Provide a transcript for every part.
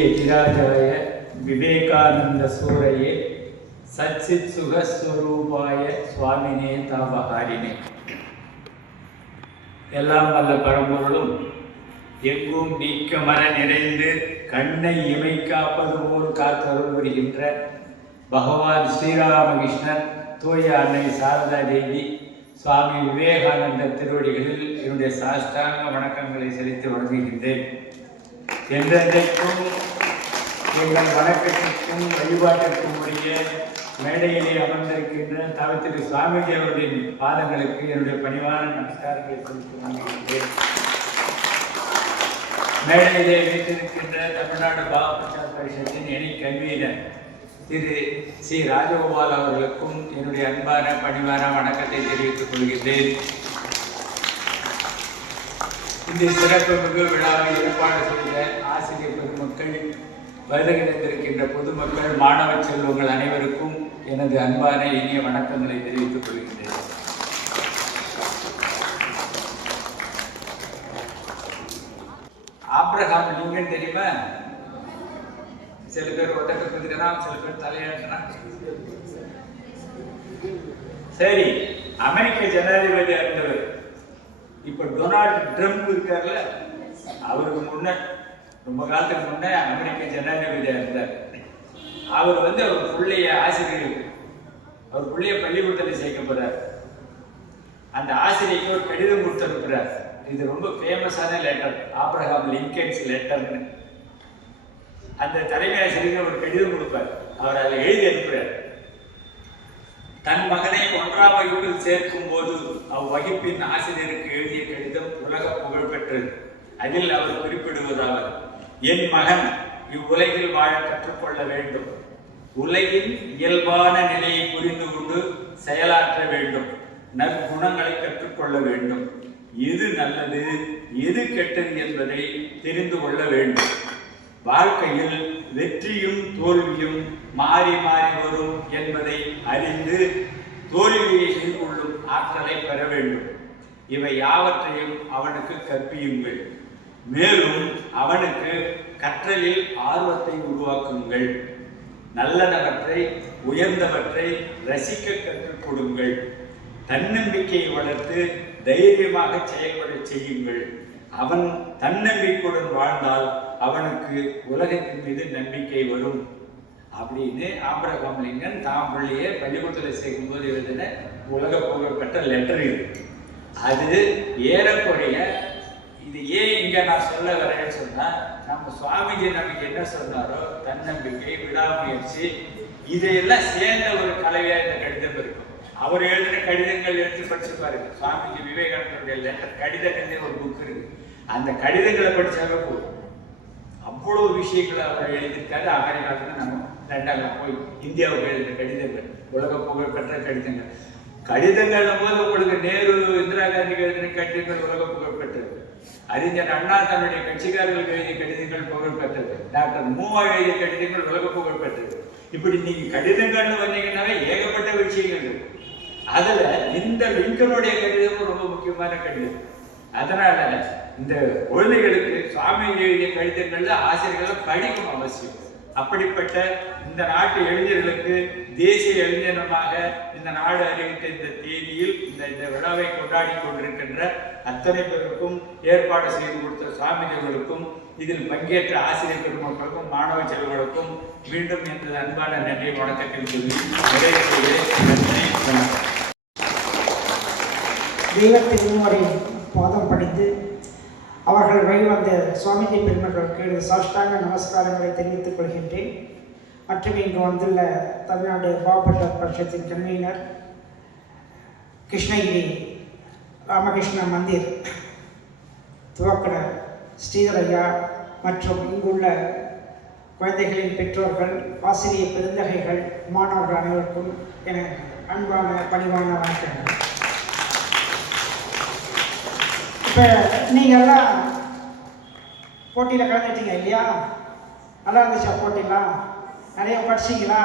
யதிராஜாய விவேகானந்த சூரையே சச்சித் சுகஸ்வரூபாய சுவாமினே தாபஹாரினே. எல்லாம் வல்ல பரம்பொருளும் எங்கும் நீக்கமர நிறைந்து கண்ணை இமைக்காப்பது போல் காத்தருள் வருகின்ற பகவான் ஸ்ரீராமகிருஷ்ணர், தூய அன்னை சாரதா தேவி, சுவாமி விவேகானந்த திருவடிகளில் என்னுடைய சாஷ்டாங்க வணக்கங்களை செலுத்தி வணங்குகின்றேன். என்றென்றைக்கும் எங்கள் வணக்கத்திற்கும் வழிபாட்டிற்கும் உரிய மேடையிலே அமர்ந்திருக்கின்ற தவத்திரு சுவாமிஜி அவர்களின் பாதங்களுக்கு என்னுடைய பணிவான நமஸ்காரங்களை செலுத்தி வணங்குகின்றேன். மேடையிலே வீட்டிருக்கின்ற தமிழ்நாடு பாவபிரச்சார பரிஷத்தின் இணை கன்வீனர் திரு சி ராஜகோபால் அவர்களுக்கும் என்னுடைய அன்பான பணிவான வணக்கத்தை தெரிவித்துக் கொள்கின்றேன். இந்த சிறப்பு மிகு விழாவை ஏற்பாடு செய்த ஆசிரியர் பெருமக்கள், வருகின்றிருக்கின்ற பொதுமக்கள், மாணவ செல்வங்கள் அனைவருக்கும் எனது அன்பான இனிய வணக்கங்களை தெரிவித்துக் கொள்கின்றேன். ஆப்ரஹாம் லிங்கன் தெரியுமா? சில பேர் ஒட்டக்க குதிக்கிறான், சில பேர் தலையாட்டுறான். சரி, அமெரிக்க ஜனாதிபதி இருந்தவர். இப்ப டொனால்டு ட்ரம்ப் இருக்கார்ல, அவருக்கு முன்ன ரொம்ப காலத்துக்கு முன்னே அமெரிக்க ஜனாதிபதியா இருந்தார். அவர் அவர் பிள்ளைய ஆசிரியர், அவர் பிள்ளைய பள்ளிக்கூடத்தில் சேர்க்க போறார். அந்த ஆசிரியருக்கு ஒரு கடிதம் கொடுத்து அனுப்புறார். இது ரொம்ப ஃபேமஸான லெட்டர், ஆப்ரஹாம் லிங்கன்ஸ் லெட்டர்னு. அந்த தலைமை ஆசிரியருக்கு ஒரு கடிதம் கொடுப்பார். அவர் அதில் எழுதி அனுப்புறார். தன் மகனை 1ஆம் வகுப்பில் சேர்க்கும் போது அவ்வகுப்பின் ஆசிரியருக்கு எழுதிய கடிதம் உலக புகழ் பெற்றது. அதில் அவர் குறிப்பிடுவதாவது: என் மகன் இவ்வுலகில் வாழ கற்றுக்கொள்ள வேண்டும், உலகின் இயல்பான நிலையை புரிந்து கொண்டு செயலாற்ற வேண்டும், நற்குணங்களை கற்றுக்கொள்ள வேண்டும், எது நல்லது எது கெட்டது என்பதை தெரிந்து கொள்ள வேண்டும், வாழ்க்கையில் வெற்றியும் தோல்வியும் மாறி மாறி வரும் என்பதை அறிந்து தோல்வியை எதிர்கொள்ளும் ஆற்றலை பெற வேண்டும். இவை யாவற்றையும் அவனுக்கு கற்பியுங்கள். மேலும் அவனுக்கு கற்றலில் ஆர்வத்தை உருவாக்குங்கள். நல்லனவற்றை உயர்ந்தவற்றை ரசிக்க கற்றுக் கொடுங்கள். தன்னம்பிக்கையை வளர்த்து தைரியமாக செயல்பட செய்யுங்கள். அவன் தன்னம்பிக்கையுடன் வாழ்ந்தால் அவனுக்கு உலகத்தின் மீது நம்பிக்கை வரும் அப்படின்னு ஆப்ரஹாம் லிங்கன் தாம் பிள்ளையை பள்ளிக்கூடத்தில் சேர்க்கும் போது எழுதின உலக புகழ்பெற்ற லெட்டர் இது. அது ஏறக்குறைய இது ஏன் இங்க நான் சொல்ல வரேன்னு சொன்னா, நம்ம சுவாமிஜி நமக்கு என்ன சொன்னாரோ, தன்னம்பிக்கை, விடாமுயற்சி, இதையெல்லாம் சேர்ந்த ஒரு கலவையா இந்த கடிதம் இருக்கும். அவர் எழுதின கடிதங்கள் எடுத்து படிச்சு பாருங்க. சுவாமிஜி விவேகானந்தருடைய லெட்டர் கடிதங்கள் ஒரு புக் இருக்கு. அந்த கடிதங்களை படிச்சாவே போதும். அவ்வளவு விஷயங்களை அவர் எழுதியிருக்காரு. அமெரிக்காவுக்கு நம்ம லண்டன்ல போய் இந்தியாவுக்கு எழுதின கடிதங்கள், உலக புகழ் பெற்ற கடிதங்கள். கடிதங்கள் போது உங்களுக்கு நேரு, இந்திரா காந்திக்கு எழுதின கடிதங்கள் உலக புகழ் பெற்றது. அறிஞர் அண்ணா தன்னுடைய கட்சிக்காரர்களுக்கு எழுதிய கடிதங்கள் புகழ் பெற்றது. டாக்டர் மூவா எழுதிய கடிதங்கள் உலக புகழ் பெற்றது. இப்படி நீங்க கடிதங்கள்னு வந்தீங்கன்னாவே ஏகப்பட்ட விஷயங்கள் இருக்கு. அதுல இந்த லிங்கனுடைய கடிதமும் ரொம்ப முக்கியமான கடிதம். அதனால இந்த குழந்தைகளுக்கு சுவாமி எழுதிய கடிதங்கள்ல ஆசிரியர்கள் படிக்கணும் அவசியம். அப்படிப்பட்ட இந்த நாட்டு இளைஞர்களுக்கு தேசிய இளைஞனமாக இந்த நாடு அறிவித்த இந்த தேதியில் இந்த விழாவை கொண்டாடி கொண்டிருக்கின்ற அத்தனை பேருக்கும் ஏற்பாடு செய்து கொடுத்த சுவாமிகளுக்கும் இதில் பங்கேற்ற ஆசிரியர் பெருமக்களுக்கும் மாணவ செல்வர்களுக்கும் மீண்டும் எனது அன்பான நன்றி வணக்கத்தை சொல்லி நிறைவு செய்கிறேன். தெய்வத்தின் முறை பாதம் படித்து அவர்கள் வழிவந்த சுவாமிஜி பெருமக்களுக்கு சாஷ்டாங்க நமஸ்காரங்களை தெரிவித்துக் கொள்கின்றேன். மற்றும் இங்கு வந்துள்ள தமிழ்நாடு பாவப்பட்ட பட்சத்தின் கன்வீனர், கிருஷ்ணகிரி ராமகிருஷ்ண மந்திர் துவக்கனர் ஸ்ரீதரையா மற்றும் இங்குள்ள குழந்தைகளின் பெற்றோர்கள், ஆசிரியர் பெருந்தகைகள், மாணவர்கள் அனைவருக்கும் என அன்பான பணிவான வணக்கங்கள். இப்போ நீங்கள்லாம் போட்டியில் கலந்துட்டீங்க இல்லையா? நல்லா இருந்துச்சா போட்டிலாம்? நிறைய படிச்சிங்களா?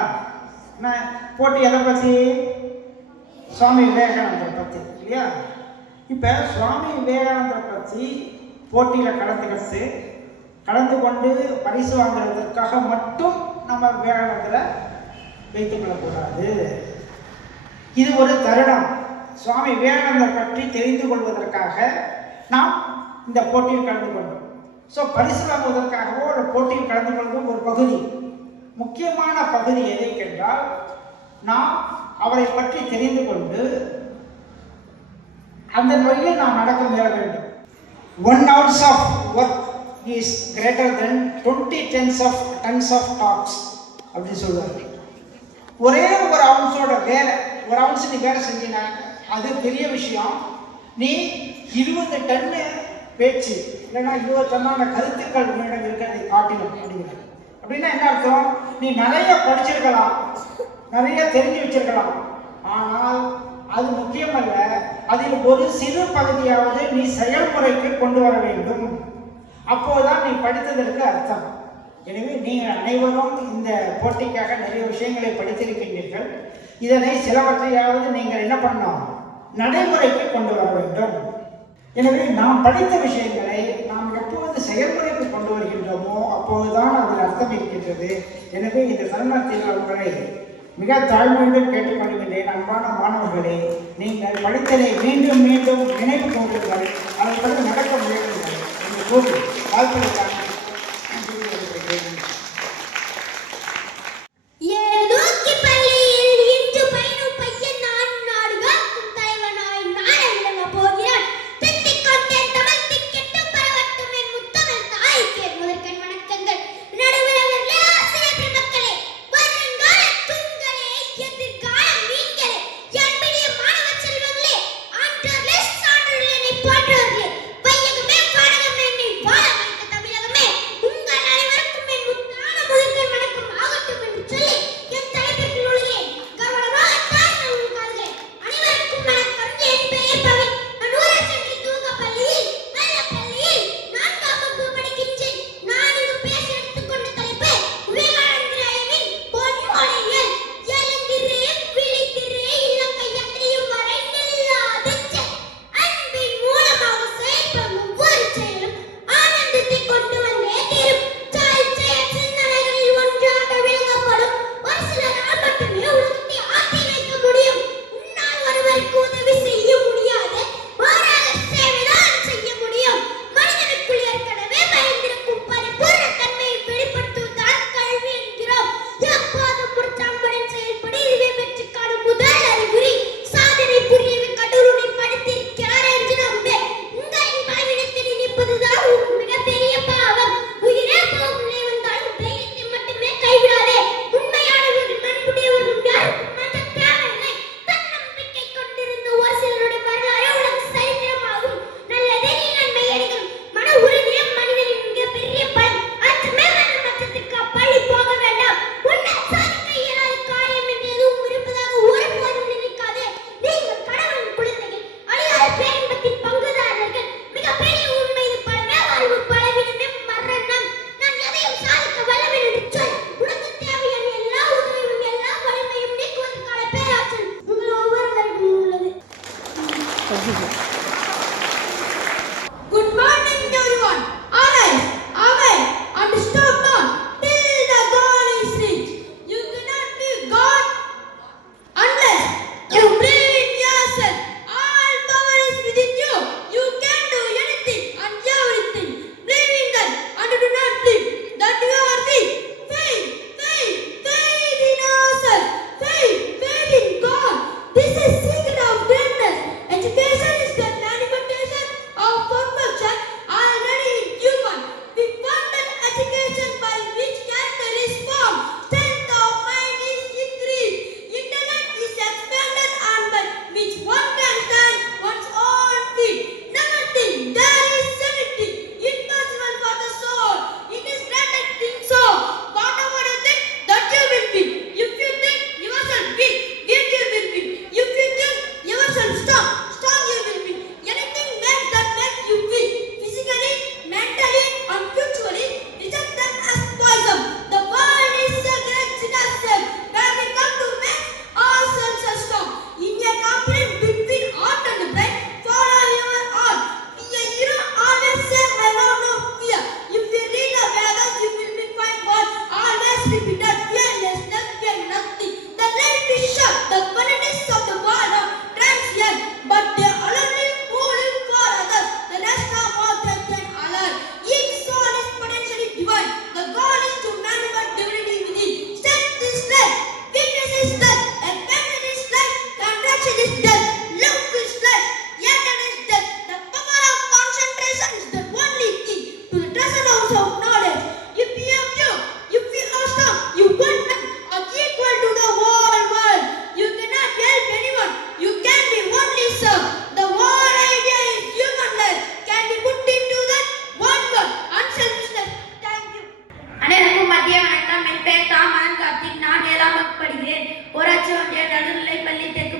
என்ன போட்டி எதை பற்றி? சுவாமி விவேகானந்தரை பற்றி இல்லையா? இப்போ சுவாமி விவேகானந்தரை பற்றி போட்டியில் கலந்து கொண்டு பரிசு வாங்குறதுக்காக மட்டும் நம்ம விவேகானந்தரை வைத்துக்கொள்ளக்கூடாது. இது ஒரு தருணம். சுவாமி விவேகானந்தர் பற்றி தெரிந்து கொள்வதற்காக நாம் இந்த போட்டியில் கலந்து கொண்டோம். ஸோ பரிசு வாங்குவதற்காகவோ ஒரு போட்டியில் கலந்து கொள்வதும் ஒரு பகுதி. முக்கியமான பகுதி எதை என்றால், நாம் அவரை பற்றி தெரிந்து கொண்டு அந்த வழியில் நாம் நடக்க முயல வேண்டும். 1 ounce of work is greater than 20 tons of talks அப்படின்னு சொல்லுவாங்க. ஒரே ஒரு அவுன்ஸோட வேலை, ஒரு அவுன்ஸ் நீ வேலை செஞ்சினா அது பெரிய விஷயம். நீ 20 டன்னு பேச்சு இல்லைன்னா 20 டன்னான கருத்துக்கள் உன்னிடம் இருக்கிறதை காட்டிலும் அப்படிங்கிறது. அப்படின்னா என்ன அர்த்தம்? நீ நிறைய படிச்சிருக்கலாம், நிறைய தெரிஞ்சு வச்சிருக்கலாம், ஆனால் அது முக்கியமல்ல. அதில் ஒரு சிறு பகுதியாவது நீ செயல்முறைக்கு கொண்டு வர வேண்டும். அப்போதுதான் நீ படித்ததற்கு அர்த்தம். எனவே நீங்கள் அனைவரும் இந்த போட்டிக்காக நிறைய விஷயங்களை படித்திருக்கின்றீர்கள். இதனை சிலவற்றையாவது நீங்கள் என்ன பண்ணணும்? நடைமுறைக்கு கொண்டு வர வேண்டும். எனவே நாம் படித்த விஷயங்களை நாம் எப்போது செயல்முறைக்கு கொண்டு வருகின்றோமோ அப்போதுதான் அதில் அர்த்தம் இருக்கின்றது. எனவே இந்த தருணத்தில் அவர்களை மிக தாழ்மையுடன் கேட்டுக்கொள்கின்றேன். அன்பான மாணவர்களே, நீங்கள் படித்ததை மீண்டும் மீண்டும் நினைவு கொள்ளுங்கள், அதை பற்றி நடக்க முயலுங்கள் என்று கூறி வாழ்த்துக்கள்.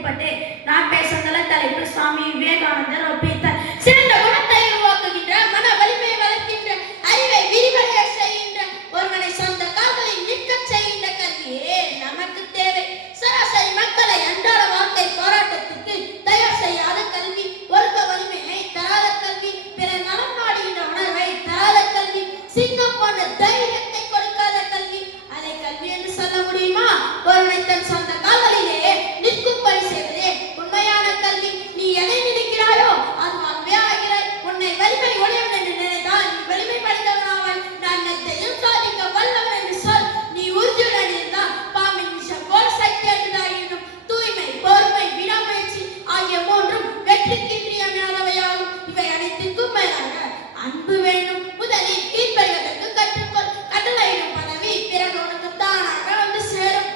விருப்பப்பட்டு நான் பேசுகிற தலைப்பு சுவாமி விவேகானந்தர் ஒப்பித்தார். சிறந்த குணத்தை உருவாக்குகின்ற, மன வலிமையை வளர்க்கின்ற, அறிவை விரிவடைய செய்கின்ற, ஒருவனை சொந்த கால்களில் நிற்கச் செய்கின்ற கல்வியே நமக்கு தேவை. சராசரி மக்களை அன்றாட வாழ்க்கை போராட்டத்துக்கு தயார் செய்யாத கல்வி, ஒழுக்க வலிமையை தராத கல்வி, பிற நலம் நாடுகின்ற உணர்வை தராத கல்வி, சிங்கம் போன்ற தைரியத்தை கொடுக்காத கல்வி, அதை கல்வி என்று சொல்ல முடியுமா? ஒருவனை தன் சொந்த கால்களிலே நிற்கும்படி செய்வதே உண்மையான கல்வி. நீ எதை நினைக்கிறாயோ அது அதுவே ஆகிறாய். உன்னை வலிமை உடையவன் என்று நினைத்தால் நீ வலிமை படைத்தவனாவாய். நான் எதையும் சாதிக்க வல்லவன் என்று சொல். நீ உறுதியுடன் இருந்தால் பாம்பின் விஷம் போல் சக்தி அற்றதாகிவிடும். தூய்மை, பொறுமை, விடாமுயற்சி ஆகிய மூன்றும் வெற்றிக்கு இன்றியமையாதவையாகும். இவை அனைத்திற்கும் மேலாக அன்பு வேண்டும். முதலில் கீழ்ப்படிவதற்கு கற்றுக்கொள். கட்டளையிடும் பதவி பிறகு உனக்கு தானாக வந்து சேரும்.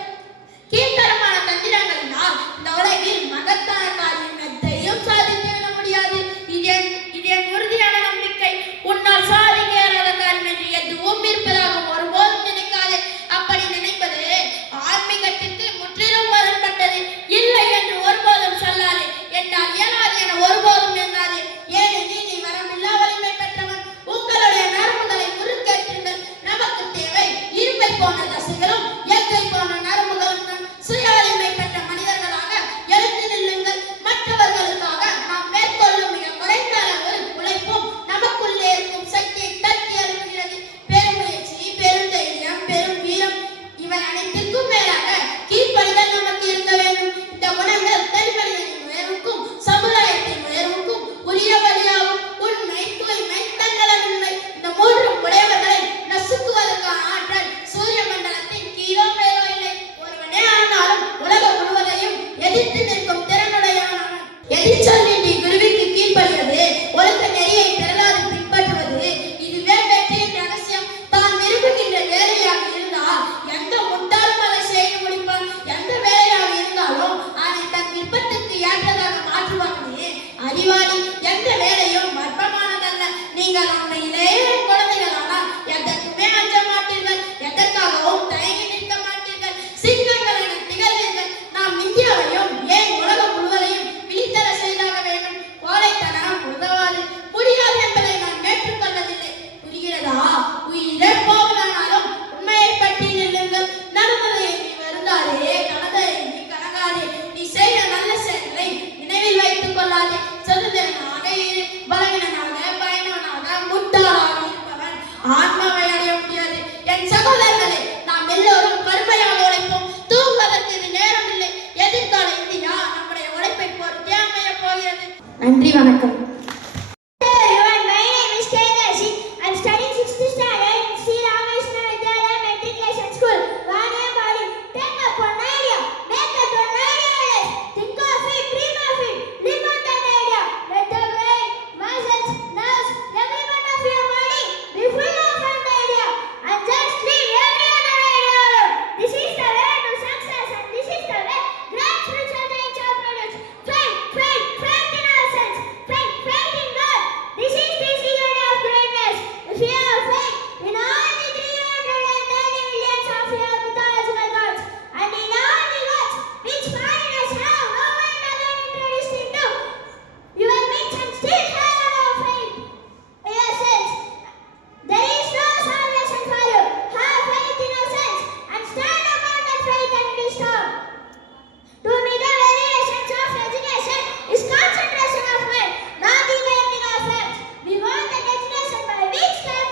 கீழ்த்தரமான தந்திரங்களினால் இந்த உலகில் மகத்தான காரியம் எதையும் சாதித்துவிட முடியாது. இது என் உறுதியான நம்பிக்கை. உன்னால் சாதிக்க இயலாத காரியம் என்று எதுவும் இருப்பதாக ஒருபோதும் நினைக்காது. அப்படி நினைப்பது ஆன்மீகத்திற்கு முற்றிலும் முரண்பட்டது. இல்லை என்று ஒருபோதும் சொல்லாது. என்னால் இயலாது என ஒருபோதும் எண்ணாது. ஏனெனில் நீ வரமில்லா வலிமை பெற்றவன். உங்களுடைய நரம்புகளை முறுக்கேற்றுங்கள். நமக்கு தேவை இரும்பை போன்ற தசைகளும் எக்கை போன்ற நரம்புகளும் தான். சுயாதீனை பெற்ற மனிதர்களாக எழுந்து நில்லுங்கள். மற்றவர்களுக்காக நாம் மேற்கொள்ளும் மிக குறைந்த அளவு உழைப்பும் நமக்குள்ளே இருக்கும் சக்தியை தட்டி எழுப்புகிறது. பெருமுயற்சி, பெருந்தைரியம், பெரும் வீரம் இவை அனைத்திற்கும் மேலாக கீழ்ப்படிதல் நமக்கு இருக்க வேண்டும். இந்த குணங்கள் தனிமனிதனின் உயர்வுக்கும் சமுதாயத்தின் உயர்வுக்கும் உரிய வழியாகும். உண்மை, தூய்மை, தன்னலமின்மை இந்த மூன்றும் உடையவர்களை நசுக்குவதற்கான ஆற்றல் சூரிய மண்டலத்தின் கீழோ மேலோ இல்லை. ஒருவனே ஆனாலும் உலகம் முழுவதையும் எதிர்த்து நிற்கும் திறனுடையவனான எதிர்ச்சொல்லின்றி குருவிற்கு கீழ்ப்படுகிறது. ஒழுக்க நெறியை பெறலாது பின்பற்றுவது இதுவே வெற்றியின் ரகசியம். தான் விரும்புகின்ற வேலையாக இருந்தால் எந்த முட்டாளும் அதை செய்து முடிப்பான். எந்த வேலையாக இருந்தாலும் அதை தன் விருப்பத்திற்கு ஏற்றதாக மாற்றுவானே அறிவாளி. எந்த வேலையும் மர்மமானதல்ல. நீங்கள் உண்மையிலேயே குழந்தைகளானால் எதற்குமே அஞ்ச மாட்டீர்கள். எதற்காகவும் தயங்கி நிற்க மாட்டீர்கள். சிங்கங்கள் என திகழ்வீர்கள். நாம் இந்தியாவையும் ஏன் உலகம் முழுவதையும் விழித்தர செய்தாக வேண்டும். கோழைத்தனம் உதவாது, முடியாது என்பதை நான் ஏற்றுக்கொள்வதில்லை. புரிகிறதா? உயிரே போவதானாலும் உண்மையை பற்றி நில்லுங்கள். நடந்ததை நீ வருந்தாதே, கனதை நீ கணக்காதே. நீ செய்த நல்ல செயல்களை நினைவில் வைத்துக் கொள்ளாதே. சுதந்திரனாக இரு. பலவீனனாக, பயனவனாக, முட்டாளாக இருப்பவன் ஆன்மாவை அடைய முடியாது. என் சகோதரர்களே, நாம் எல்லோரும் கடுமையாக உழைப்போம். தூங்குவதற்கு இது நேரம் இல்லை. எதிர்கால இந்தியா நம்முடைய உழைப்பை பொறுத்தே அமையப் போகிறது. நன்றி, வணக்கம். We want the next lesson by weak step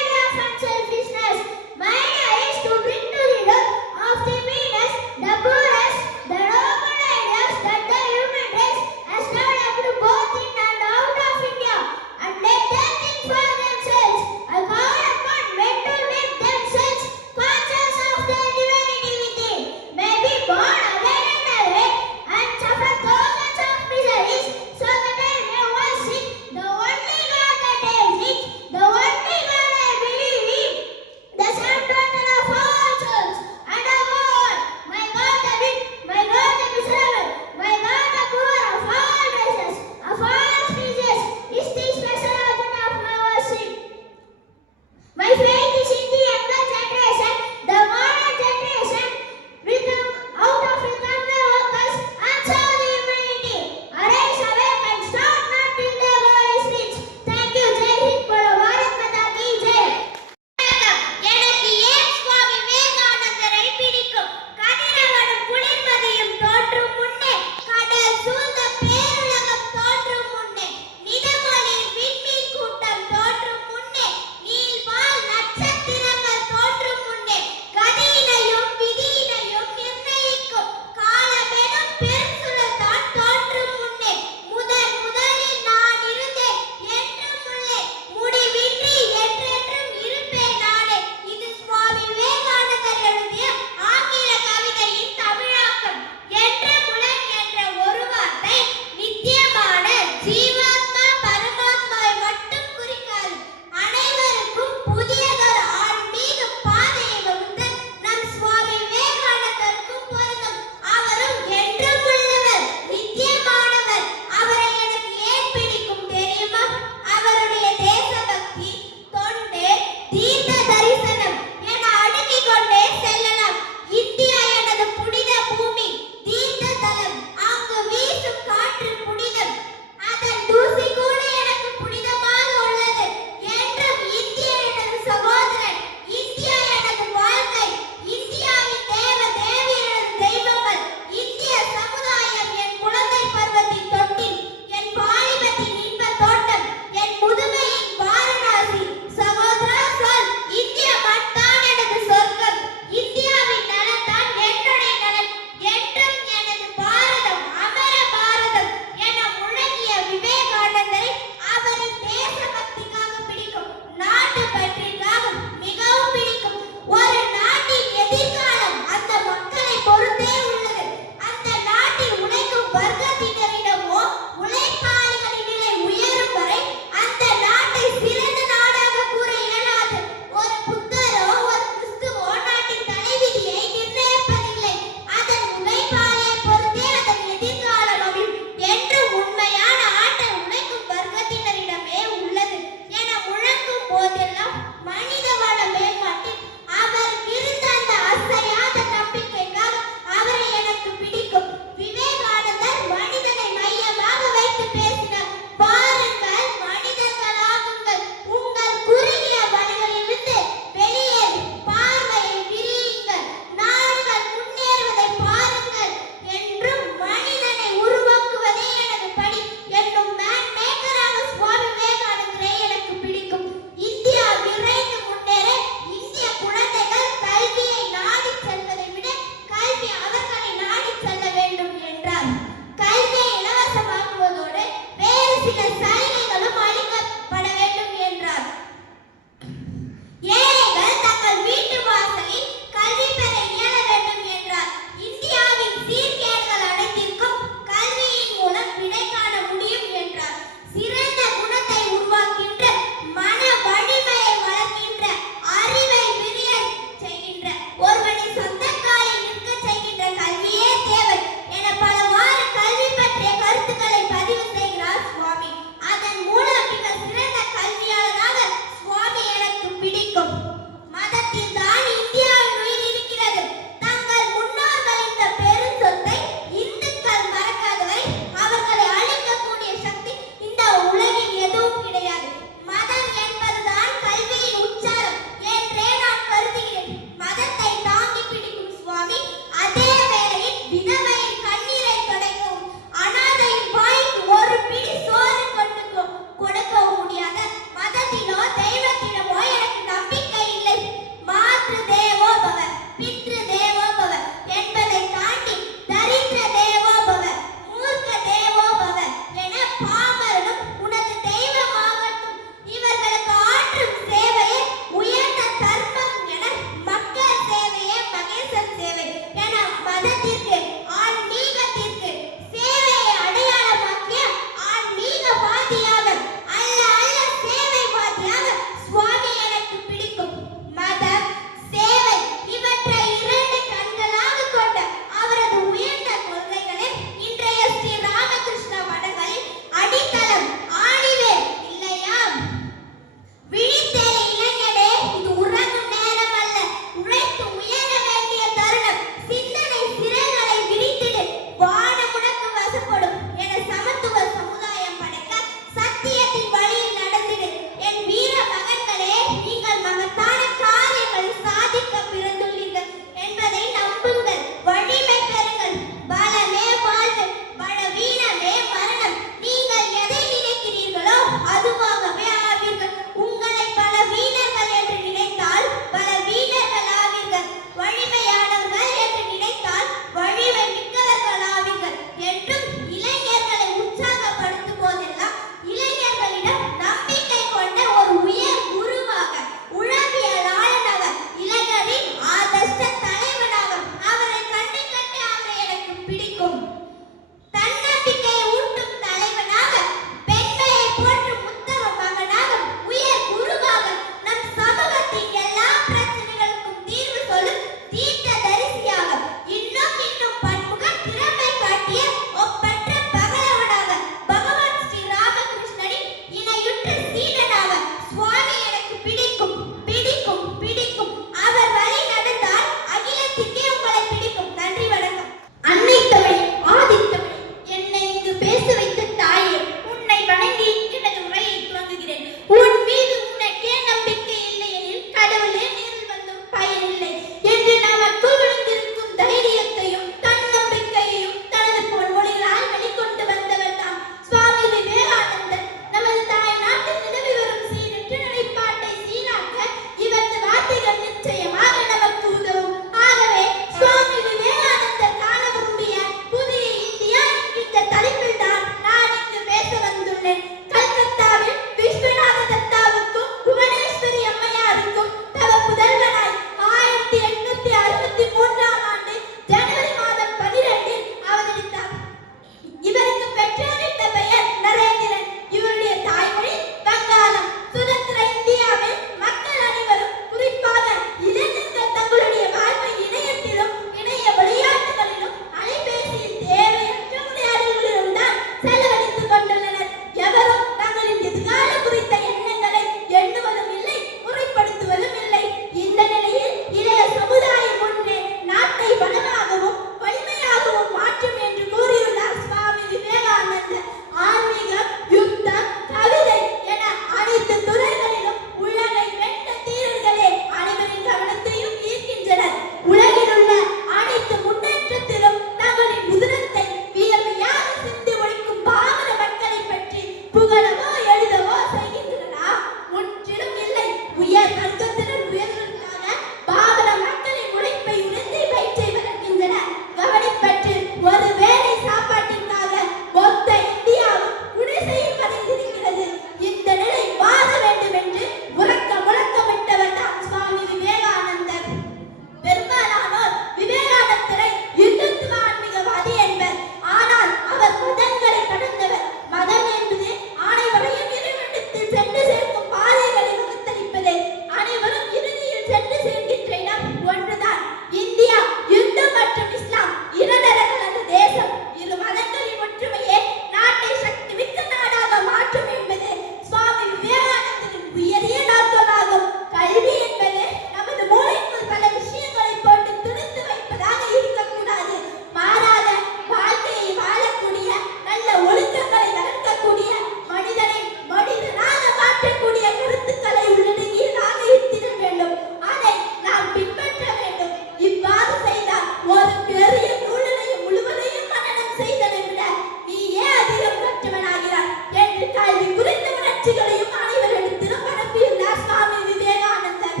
பெற்றவனாகிறார் என்று கல்வி குறித்த உணர்ச்சிகளையும் அனைவரிடத்திலும் பரப்பியுள்ளார் சுவாமி விவேகானந்தர்.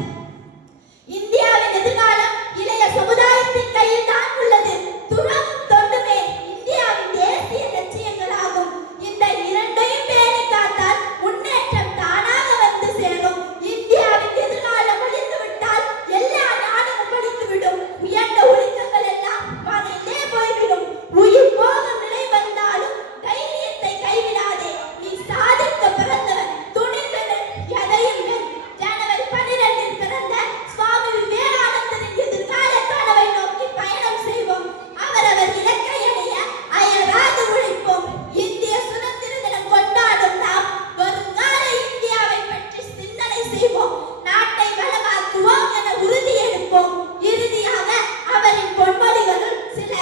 இந்தியாவின் எதிர்காலம் இளைய சமுதாயத்தின் கையில் தான் உள்ளது. துறவும் தொண்டுமே இந்தியாவின் தேசிய லட்சியங்களாகும். இந்த இரண்டையும் பேணி காத்தால் முன்னேற்றம் தானாக வந்து சேரும். இந்தியாவின் எதிர்காலம் ஒழிந்துவிட்டால் எல்லா நாடும் ஒழிந்துவிடும். உயர்ந்த ஒழுக்கங்கள் எல்லாம் மறைந்தே போய்விடும். உயிர் போகும் நிலை வந்தாலும் தைரியத்தை கைவிடாதே. நீ சாதிக்க பிறந்தவன், துணிந்தவன், எதையும் வெல். ஜனவரி 12 பிறந்த சுவாமி விவேகானந்தரின் எதிர்கால கனவை நோக்கி பயணம் செய்வோம். அவரவர் இலக்கை அடைய அயராது உழைப்போம். இந்திய சுதந்திர தினம் கொண்டாடும் நாம் வருங்கால இந்தியாவை பற்றி சிந்தனை செய்வோம். நாட்டை வளமாக்குவோம் என உறுதி எடுப்போம். இறுதியாக அவரின் பொன்மொழிகளுள் சில.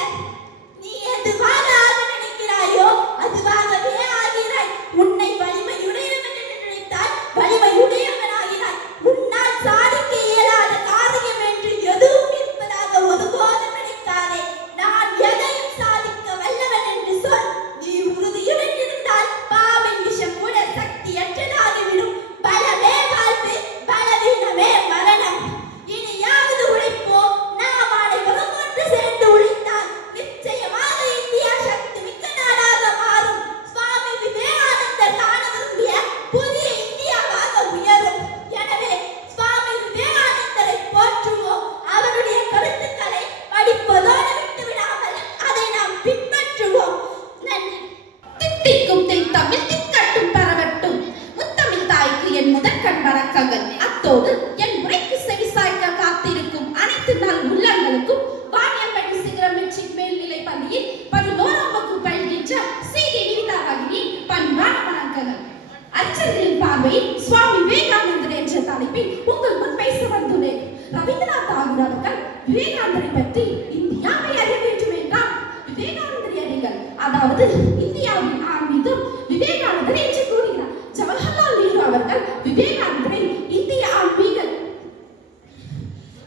நீ எதுவாக ஆக நினைக்கிறாயோ அதுவாகவே ஆகிறாய். உன்னை வலிமையுடையவன் என்று நினைத்தால் வலிமையுடையவனாகிறாய். உன்னால் சாதிக்க இயலாத காரியம் என்று எதுவும் இருப்பதாக ஒருபோதும் நினைக்காதே. நான் எதையும் சாதிக்க வல்லவன் என்று சொல். நீ உறுதியுடன் இருந்தால் பாம்பின் விஷம் கூட சக்தியற்றதாகிவிடும். பலமே வாழ்வு, பலவீனமே மரணம். இனியாவது உழைப்போம். நாம் அனைவரும் ஒன்று சேர்ந்து உழைத்தால் நிச்சயமாக இந்தியா சக்தி மிக்க நாடாக மாறும். சுவாமி விவேகானந்தர் காண விரும்பிய புதிய இந்தியாவாக உயரும். எனவே சுவாமி விவேகானந்தரை போற்றுவோம். அவருடைய கருத்துக்களை படிப்பதோடு விட்டுவிடாமல் அதை நாம் பின்பற்றுவோம். நன்றி. தித்திக்கும் தேய்த்தமிழ் திக்கட்டும் பரவட்டும். முத்தமிழ் தாய்க்கு என் முதற்கண் வணக்கங்கள். அத்தோடு என் உரைக்கு செவிசாய்க்க காத்திருக்கும் அனைத்து நாள் உள்ளங்களுக்கும் வாணியம்பட்டி சிகரம் மெட்ரிக் மேல்நிலை பள்ளியில் 11ஆம் வகுப்பு பயில்கின்ற சி.டி. நிவிதாராகினி பணிவான வணக்கங்கள். அச்சர்களின் பார்வையில் சுவாமி விவேகானந்தர் என்ற தலைப்பில் உங்கள் முன் பேச வந்துள்ளேன். ரவீந்திரநாத் தாகூர் அவர்கள் விவேகானந்தரை பற்றி இந்தியாவை அறிய வேண்டும் என்றால் விவேகானந்தரை அறிங்கள், அதாவது இந்தியாவின் ஆன்மீகம் விவேகானந்தர் என்று கூறுகிறார். ஜவஹர்லால் நேரு அவர்கள் விவேகானந்தரை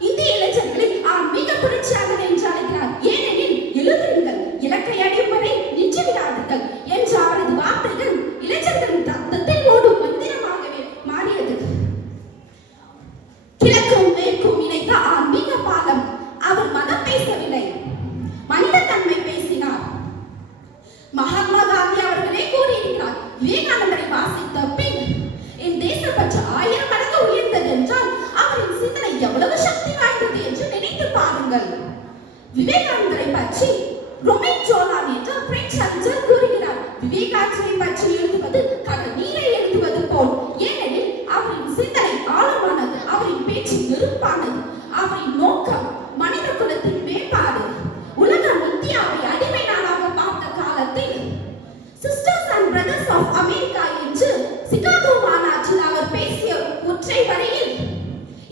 இந்திய இளைஞர்களின் ஆன்மீக புரட்சியாளர் என்று அழைக்கிறார். ஏனெனில் எழுதுங்கள், இலக்கை அடையும் வரை நின்று விடாதீர்கள் என்ற அவரது வார்த்தைகள் இளைஞர்களின் ரத்தத்தில் ஓடும் மந்திரமாகவே மாறியது. கிழக்கும் மேற்கும் இணைத்த ஆன்மீக பாலம். அவர் மதம் பேசவில்லை, மனித தன்மை பேசினார். மகாத்மா காந்தி அவர்களே கூறியிருக்கிறார், விவேகானந்தரை வாசித்த பின் என் தேசப்பற்று 1000 மடங்கு உயர்ந்தது என்றால் அவரின் சிந்தனை எவ்வளவு சக்தி வாய்ந்தது என்று நினைத்து பாருங்கள். விவேகானந்தரை பற்றி ரொமென் ஜோலான் என்ற பிரெஞ்சு அறிஞர் கூறுகிறார், விவேகானந்தரை பற்றி எழுதுவது கடல் நீரை எழுதுவது போல். ஏனெனில் அவரின் சிந்தனை ஆழமானது, அவரின் பேச்சு நெருப்பானது, அவரின் நோக்கம் மனித குலத்தின் மேம்பாடு. உலகம் இந்தியாவை அடிமை நாடாக பார்த்த காலத்தில் sisters and brothers of America என்று சிகாகோ மாநாட்டில் அவர் பேசிய ஒற்றை வரையில்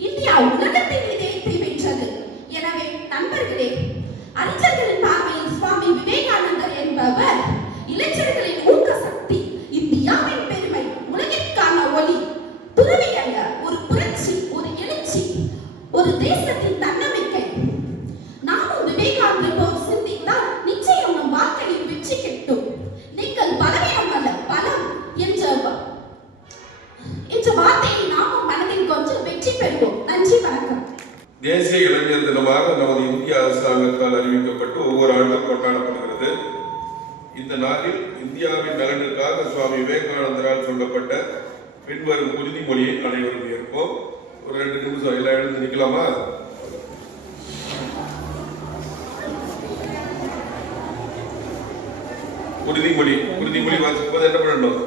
இந்தியா உலகத்தின் இதயத்தை வென்றது. எனவே நண்பர்களே, அறிஞர்களின் பார்வையில் சுவாமி விவேகானந்தர் என்பவர் இளைஞர்களின் ஊக்க சக்தி, இந்தியாவின் பெருமை, உலகிற்கான ஒளி. துறவியல்ல, ஒரு புரட்சி, ஒரு எழுச்சி, ஒரு தேசத்தின் தன்னம்பிக்கை. நாமும் விவேகானந்தர் போல் சிந்தித்தால் நிச்சயம் நம் வாழ்க்கையில் வெற்றி கிட்டும். நீங்கள் பலவீனம் அல்ல, பலம் என்ற வார்த்தையை நாமும் மனதில் கொஞ்சம் வெற்றி பெறுவோம். நன்றி, வணக்கம். தேசிய இளைஞர் தினமாக நமது இந்திய அரசாங்கத்தால் அறிவிக்கப்பட்டு ஒவ்வொரு ஆண்டும் கொண்டாடப்படுகிறது. இந்த நாளில் இந்தியாவின் நலனுக்காக சுவாமி விவேகானந்தரால் சொல்லப்பட்ட பின்வரும் உறுதிமொழியை அனைவரும் ஏற்போம். ஒரு 2 நிமிஷம் எல்லாம் எழுந்து நிற்கலாமா? உறுதிமொழி வாசிப்பது என்ன பண்ணணும்?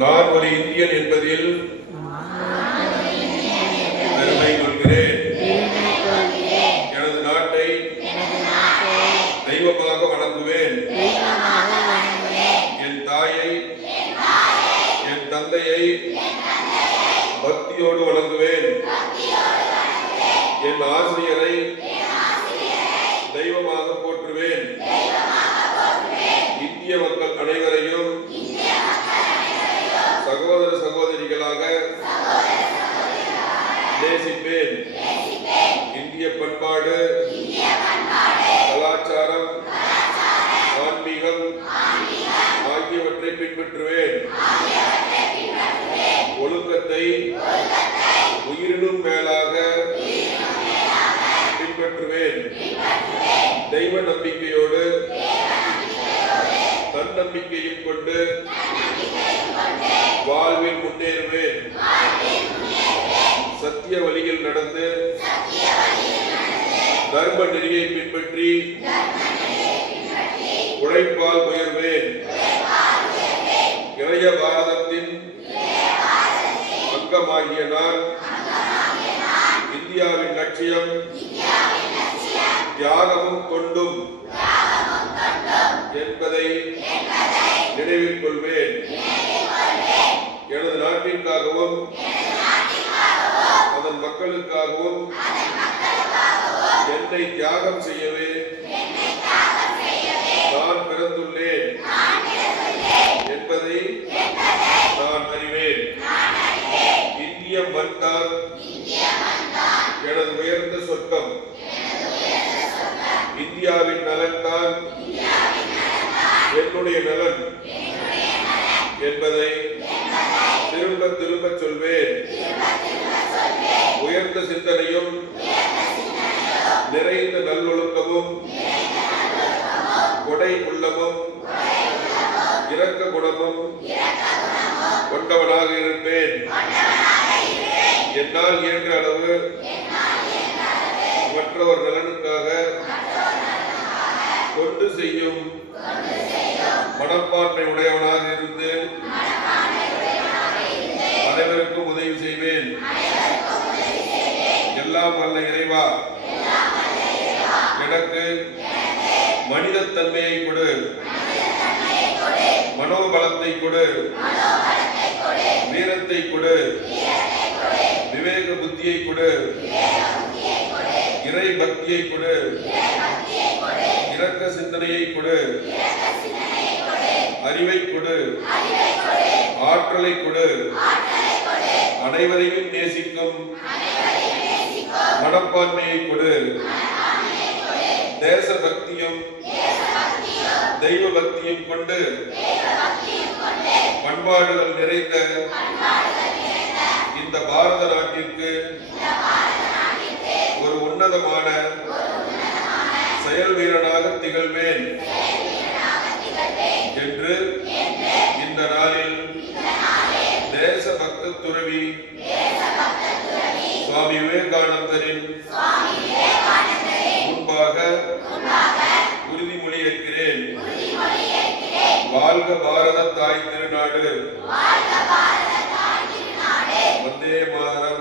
நான் ஒரு இந்தியன் என்பதில் பெருமை கொள்கிறேன். எனது நாட்டை தெய்வமாக வணங்குவேன். என் தாயை, என் தந்தையை பக்தியோடு வணங்குவேன். என் ஆசிரியரை தெய்வமாக போற்றுவேன். இந்திய மக்கள் அனைவரையும் சகோதர சகோதரிகளாக பின்பற்றுவேன். ஒழுக்கத்தை உயிரினும் மேலாக பின்பற்றுவேன். தெய்வ நம்பிக்கையோடு தன்னம்பிக்கையும் கொண்டு வாழ்வில் முன்னேறுவேன். சத்திய வழியில் நடந்து தர்ம நெறியை பின்பற்றி உழைப்பால் உயர்வேன். இளைய பாரதத்தின் அங்கமாகிய நான் இந்தியாவின் லட்சியம் தியாகமும் தொண்டும் என்பதை நினைவில் கொள்வேன். எனது நாட்டிற்காகவும் அதன் மக்களுக்காகவும் என்னை தியாகம் செய்யவே நான் பிறந்துள்ளேன் என்பதை நான் அறிவேன். இந்திய மண்தான் எனது உயர்ந்த சொர்க்கம். இந்தியாவின் நலன்தான் என்னுடைய நலன் என்பதை திரும்ப திரும்ப சொல்வேன். உயர்ந்த சிந்தனையும் நிறைந்த நல்லொழுக்கமும் கொடை உள்ளமும் இரக்க குணமும் கொண்டவனாக இருப்பேன். என்னால் இயன்ற அளவு மற்றவர் நலனுக்காக கொண்டு செய்யும் மனப்பான்மை உடையவனாக இருந்து அனைவருக்கும் உதவி செய்வேன். எல்லாம் வல்ல இறைவா, எனக்கு மனிதத்தன்மையை கொடு, மனோபலத்தை கொடு, வீரத்தை கொடு, விவேக புத்தியை கொடு, இறை பக்தியை கொடு, இரக்க சிந்தனையை கொடு, அறிவை கொடு, ஆற்றலை கொடு, அனைவரையும் நேசிக்கும் மனப்பான்மையை கொடு, தேச பக்தியும் தெய்வ பக்தியும் கொண்டு பண்பாடுகள் நிறைந்த இந்த பாரத நாட்டிற்கு ஒரு உன்னதமான செயல் வீரனாக திகழ்வேன் என்று இந்த நாளில் தேச பக்த துறவி சுவாமி விவேகானந்தரின் முன்பாக உறுதிமொழி ஏற்கிறேன். வாழ்க பாரத தாய் திருநாடு. வந்தே மாதரம்.